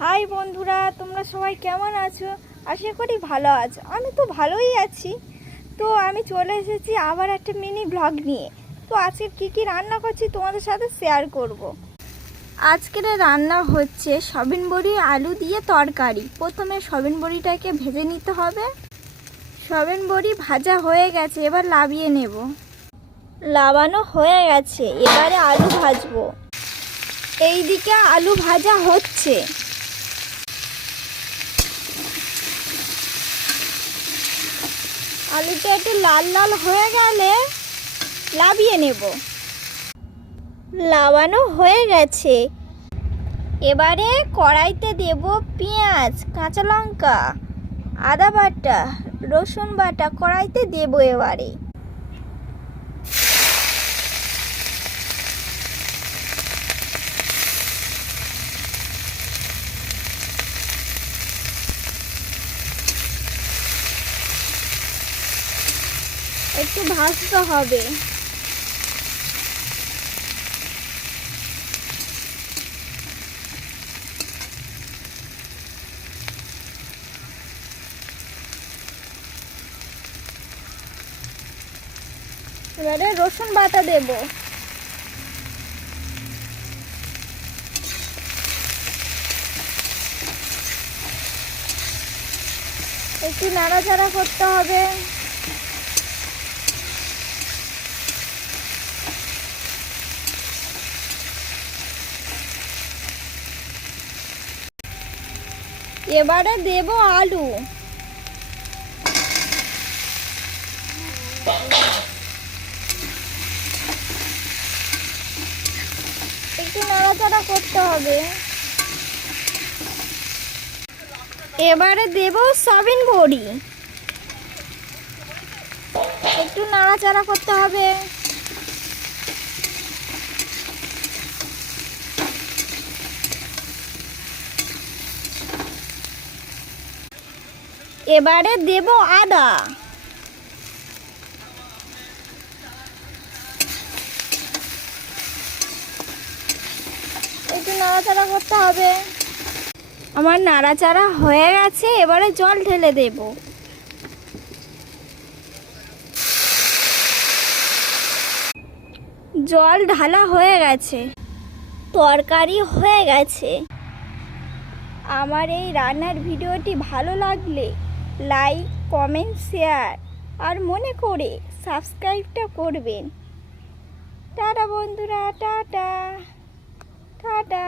High বন্ধুরা, তোমরা সবাই কেমন আছো? আশা করি ভালো আছো। আমি তো ভালোই আছি। তো আমি চলে এসেছি আবার একটা মিনি ব্লগ নিয়ে। তো আজকে কি কি রান্না করছি তোমাদের সাথে শেয়ার করব। আজকের রান্না হচ্ছে সয়াবিন বড়ি আলু দিয়ে তরকারি। প্রথমে সয়াবিন বড়িটাকে ভেজে নিতে হবে। সয়াবিন বড়ি ভাজা হয়ে গেছে, এবার লাবিয়ে নেব। লাবানো হয়ে গেছে, এবারে আলু ভাজবো। এইদিকে আলু ভাজা হচ্ছে। আলুটা একটু লাল লাল হয়ে গেলে লাবিয়ে নেব। লাবানো হয়ে গেছে, এবারে কড়াইতে দেব পেঁয়াজ, কাঁচা লঙ্কা, আদা বাটা, রসুন বাটা কড়াইতে দেব। এবারে একটু ভাজতে হবে। এবারে রসুন বাটা দেব। একটু নাড়াচাড়া করতে হবে। এবারে দেব আলু। একটু নাড়াচাড়া করতে হবে। এবারে দেব সয়াবিন বড়ি। একটু নাড়াচাড়া করতে হবে। এবারে দেব আদা। একটু নাড়াচাড়া করতে হবে। আমার নাড়াচাড়া হয়ে গেছে, এবারে জল ঢেলে দেব। জল ঢালা হয়ে গেছে, তরকারি হয়ে গেছে। আমার এই রান্নার ভিডিওটি ভালো লাগলে লাইক, কমেন্ট, শেয়ার আর মনে করে সাবস্ক্রাইবটা করবেন। টাটা বন্ধুরা, টাটা টাটা।